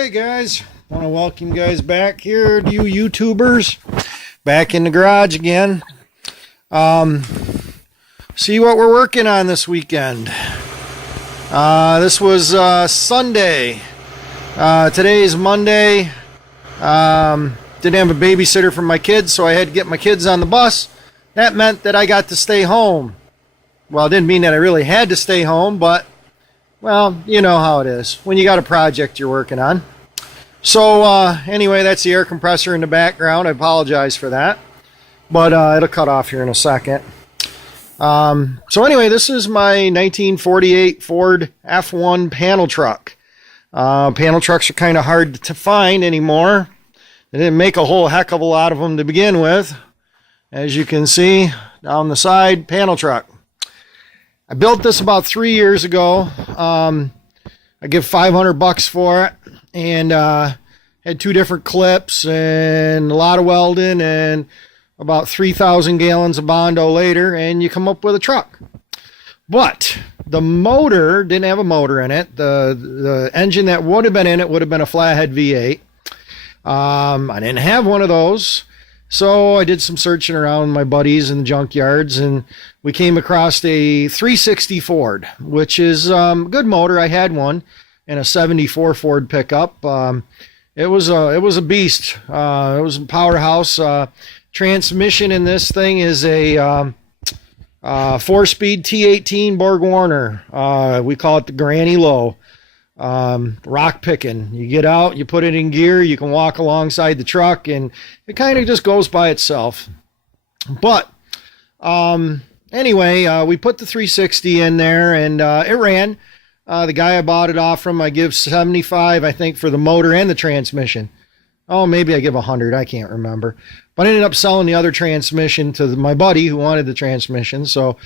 Hey guys, want to welcome you guys back here to you YouTubers. Back in the garage again. See what we're working on this weekend. This was Sunday. Today is Monday. Didn't have a babysitter for my kids, so I had to get my kids on the bus. That meant that I got to stay home. Well, it didn't mean that I really had to stay home, but, well, you know how it is when you got a project you're working on. So, anyway, that's the air compressor in the background. I apologize for that, but it'll cut off here in a second. So anyway, this is my 1948 Ford F1 panel truck. Panel trucks are kind of hard to find anymore. They didn't make a whole heck of a lot of them to begin with. As you can see, down the side, panel truck. I built this about 3 years ago. I give $500 for it, and had 2 different clips and a lot of welding and about 3,000 gallons of Bondo later, and you come up with a truck. But the motor didn't have a motor in it. The engine that would have been in it would have been a flathead V8. I didn't have one of those. So I did some searching around with my buddies in the junkyards, and we came across a 360 Ford, which is a good motor. I had one in a 74 Ford pickup. It was a beast. It was a powerhouse. Transmission in this thing is a 4-speed T18 Borg Warner. We call it the Granny Low. Rock picking. You get out, you put it in gear, you can walk alongside the truck, and it kind of just goes by itself. But anyway, we put the 360 in there, and it ran. The guy I bought it off from, I give $75, I think, for the motor and the transmission. Oh, maybe I give $100, I can't remember. But I ended up selling the other transmission to my buddy who wanted the transmission. So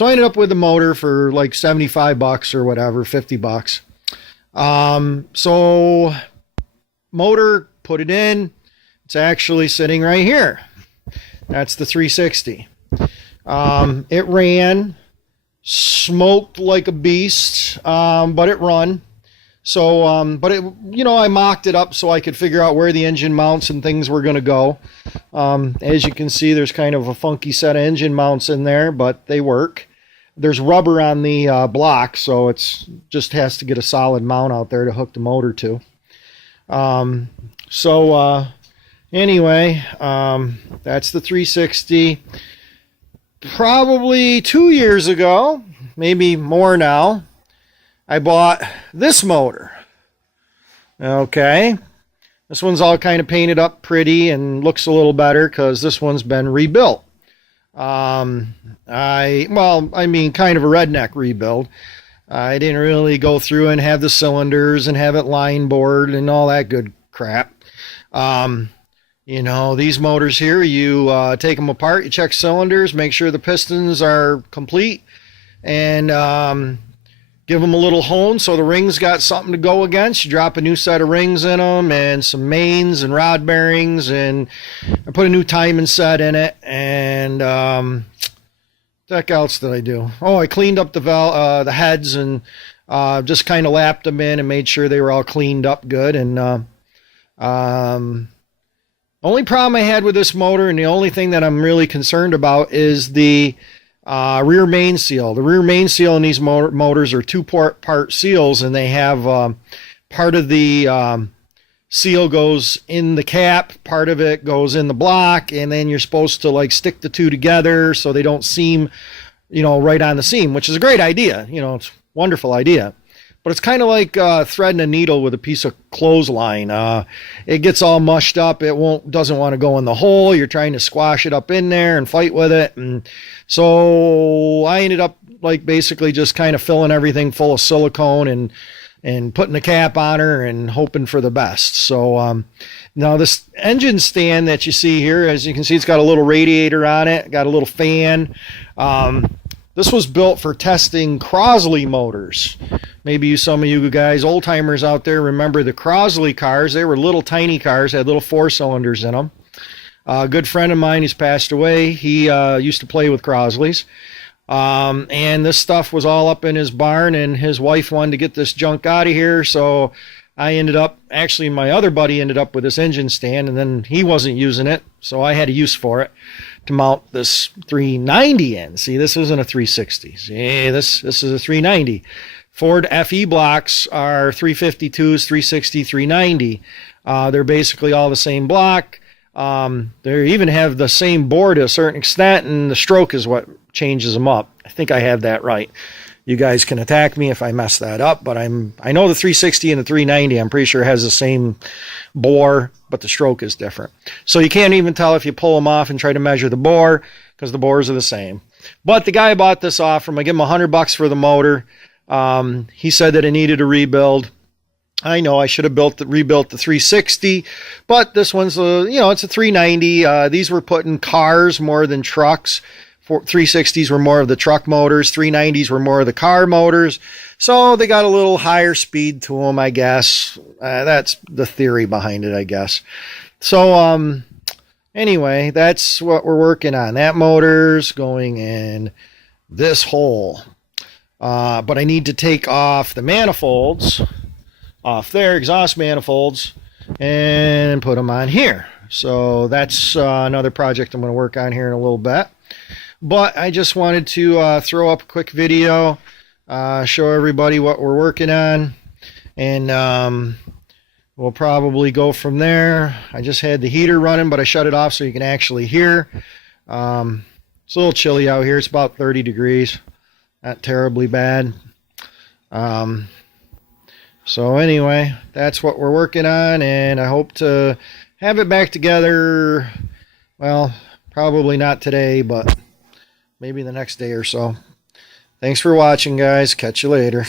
I ended up with the motor for like $75 or whatever, $50. So motor, put it in. It's actually sitting right here. That's the 360. It ran, smoked like a beast, but it run. So, but it, I mocked it up so I could figure out where the engine mounts and things were going to go. As you can see, there's kind of a funky set of engine mounts in there, but they work. There's rubber on the block, so it's just has to get a solid mount out there to hook the motor to. Anyway, that's the 360. Probably 2 years ago, maybe more now, I bought this motor. Okay. This one's all kind of painted up pretty and looks a little better because this one's been rebuilt. Kind of a redneck rebuild. I didn't really go through and have the cylinders and have it line bored and all that good crap. These motors here, you take them apart, you check cylinders, make sure the pistons are complete, and give them a little hone so the rings got something to go against. You drop a new set of rings in them and some mains and rod bearings, and I put a new timing set in it. And what else did I do? Oh, I cleaned up the heads and just kind of lapped them in and made sure they were all cleaned up good. And only problem I had with this motor, and the only thing that I'm really concerned about, is the rear main seal. The rear main seal in these motors are 2-part seals, and they have part of the seal goes in the cap, part of it goes in the block, and then you're supposed to like stick the two together so they don't seam, right on the seam, which is a great idea. It's a wonderful idea. But it's kind of like threading a needle with a piece of clothesline. It gets all mushed up. It doesn't want to go in the hole. You're trying to squash it up in there and fight with it. And so I ended up basically just kind of filling everything full of silicone and putting the cap on her and hoping for the best. So now this engine stand that you see here, as you can see, it's got a little radiator on it, got a little fan. This was built for testing Crosley motors. Maybe some of you guys, old timers out there, remember the Crosley cars. They were little tiny cars, had little 4-cylinders in them. A good friend of mine, he's passed away. He used to play with Crosleys. And this stuff was all up in his barn, and his wife wanted to get this junk out of here, so Actually, my other buddy ended up with this engine stand, and then he wasn't using it, so I had a use for it to mount this 390 in. See, this isn't a 360. See, this is a 390. Ford FE blocks are 352s, 360, 390. They're basically all the same block. They even have the same bore to a certain extent, and the stroke is what changes them up. I think I have that right. You guys can attack me if I mess that up, but I know the 360 and the 390, I'm pretty sure has the same bore, but the stroke is different. So you can't even tell if you pull them off and try to measure the bore, because the bores are the same. But the guy I bought this off from, I give him $100 for the motor. He said that it needed a rebuild. I know I should have rebuilt the 360, but this one's it's a 390. These were put in cars more than trucks. 360s were more of the truck motors. 390s were more of the car motors. So they got a little higher speed to them, I guess. That's the theory behind it, I guess. So anyway, that's what we're working on. That motor's going in this hole. But I need to take off the manifolds off there, exhaust manifolds, and put them on here. So that's another project I'm going to work on here in a little bit. But I just wanted to throw up a quick video, show everybody what we're working on, and we'll probably go from there. I just had the heater running, but I shut it off so you can actually hear. It's a little chilly out here. It's about 30 degrees. Not terribly bad. So anyway, that's what we're working on, and I hope to have it back together, well, probably not today, but maybe the next day or so. Thanks for watching, guys. Catch you later.